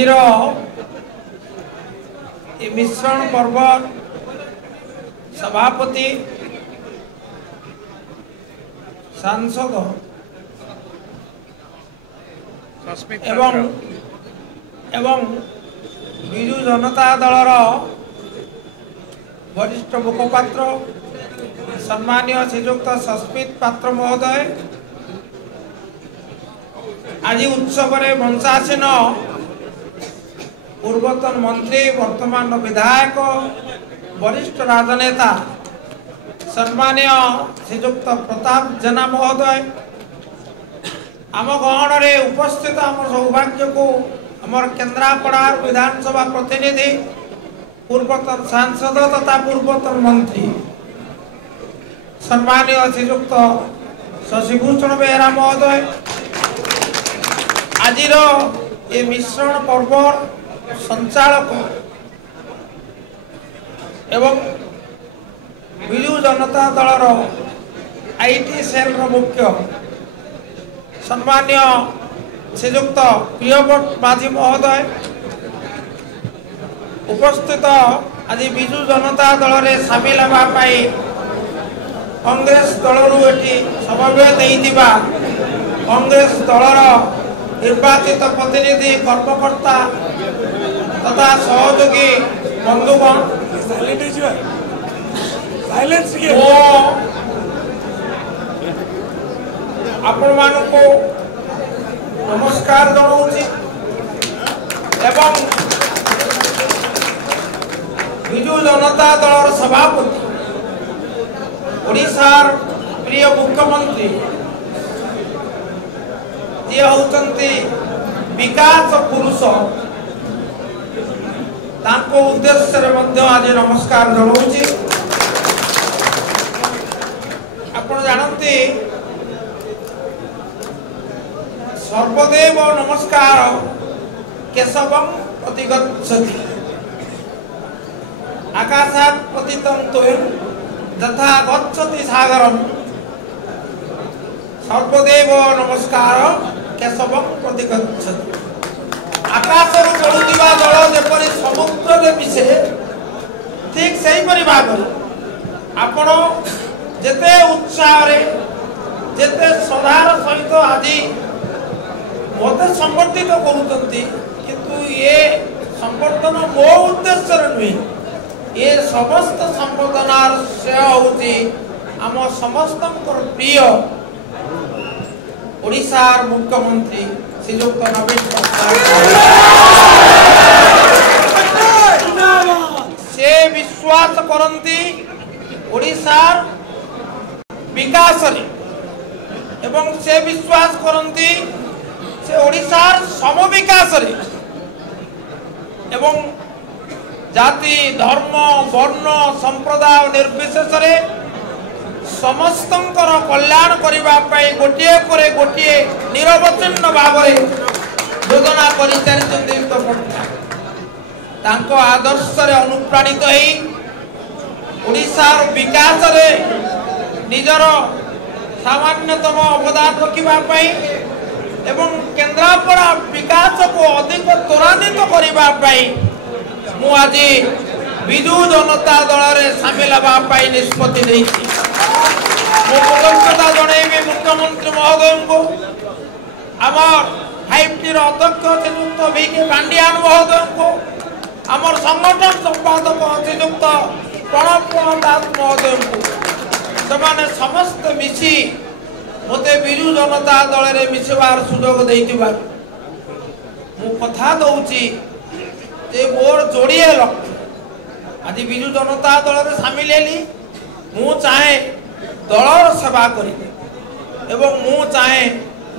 आजिर मिश्रण पर्व सभापति सांसद एवं विजु जनता दलर वरिष्ठ मुखपात्र सम्मानीय श्रीजुक्त सस्मित पात्र महोदय आज उत्सव मंचासीन पूर्वतन मंत्री वर्तमान विधायक वरिष्ठ राजनेता सम्मानीय श्रीजुक्त प्रताप जेना महोदय आम गहन में उपस्थित आम सौभाग्य को आमर केन्द्रापड़ा विधानसभा प्रतिनिधि पूर्वतन सांसद तथा पूर्वतन मंत्री सम्मानीय श्रीजुक्त शशिभूषण बेहरा महोदय आज ये मिश्रण पर्व संचालक एवं विजु जनता दलर आईटी सेल मुख्य सम्मानीय श्रीजुक्त प्रियव्रत माझी महोदय उपस्थित आज विजु जनता दल में सामिल होगापाई कांग्रेस दलरू एटी समवेत होइतिबा कांग्रेस दलर निर्वाचित प्रतिनिधि कर्मकर्ता तथा सहयोगी बंधुगण आपण मानक नमस्कार जनाऊँगी एवं विजु जनता दलर सभापति ओडिशार प्रिय मुख्यमंत्री ये होचंती विकास पुरुष तांको उद्देश्य रे मध्य आज नमस्कार जनाऊँगी आपण जानते सर्वदेव नमस्कार केशवं प्रतिगच्छति आकाशात् पतितं तोयं यथा गच्छति सागरं सर्वदेव नमस्कार केशवं प्रतिगच्छति आकाश चलुवा जल जेपरी समुद्र में मिसे ठीक से ही भाव आपण जेते उत्साह जेते श्रद्धार सहित आज मत संबर्धित करुँच किंतु ये संबर्धन मो उद्देश्य नुहे ये समस्त संबर्धनार श्रेय होती आम समस्त प्रिय ओडिशार मुख्यमंत्री श्रीजुक्त नवीन से विश्वास करती ओडिशार विकास रे एवं से विश्वास करती से ओडिशार सम विकास रे एवं जाति धर्म वर्ण संप्रदाय निर्विशेष रे समस्तंकर कल्याण करने गोटे पर गोटे निरवच्छिन्न भाव योजना कर आदर्श अनुप्राणित ओडिशार विकास रे निजर सामान्यतम अवदान रखापी एवं केन्द्रापड़ा विकास को अधिक त्वरान्वित करने मु आज विजु जनता दल में सामिल होगापाई निष्पत्ति नहीं कृतज्ञता जनइबी मुख्यमंत्री महोदय को आमर 5T अध्यक्ष श्रीजुक्त VK पांडियान महोदय को आमर संगठन संपादक श्रीजुक्त प्रणव दास महोदय को से समस्त मिसी मते विजु जनता दल में मिसवार सुजोग देइतिबा मु कथा दउची जे मोर जोड़िए लक्ष्य आज विजु जनता दल में सामिल हेली मु चाहे दलर सेवा करी एवं मु चाहे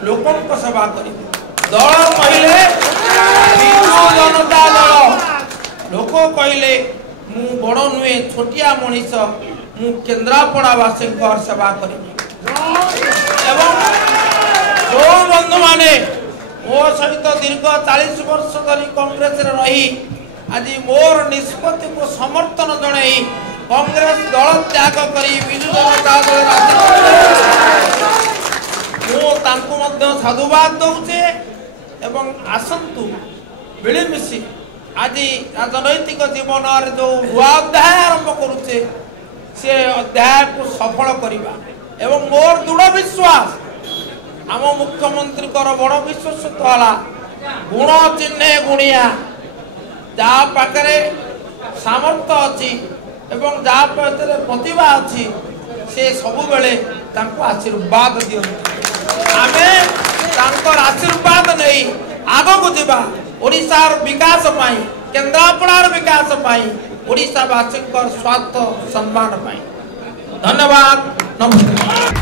लोकों को सेवा करी दल कहले विजु जनता दल लोक कहले मु बड़ नुहे छोटिया मनीष मु केन्द्रापड़ावासी सेवा करी एवं जो बंधु माने मो सहित दीर्घ 40 वर्ष धरी कांग्रेस रही आज मोर निष्पत्ति को समर्थन जणई कांग्रेस दल त्याग करी विजु जनता दल साधुवाद दौचे एवं आसंतु मिलमिशि आज राजनैतिक जीवन जो नुआ अध्याय आरंभ करुचे से अध्याय को सफल करवा एवं मोर दृढ़ विश्वास आम मुख्यमंत्री बड़ विश्वस्त गुण चिन्हे गुणिया जहाँ पाखे सामर्थ्य अच्छी एवं जहाँ पाखे प्रतिभा अच्छी से सबु बेले आशीर्वाद दियंतु आमे तांकर आशीर्वाद नहीं आगो को जीवा ओडिशार विकास पाई केन्द्रापड़ार विकास पाई ओडिशावासी स्वार्थ सम्मान पाई। धन्यवाद, नमस्कार।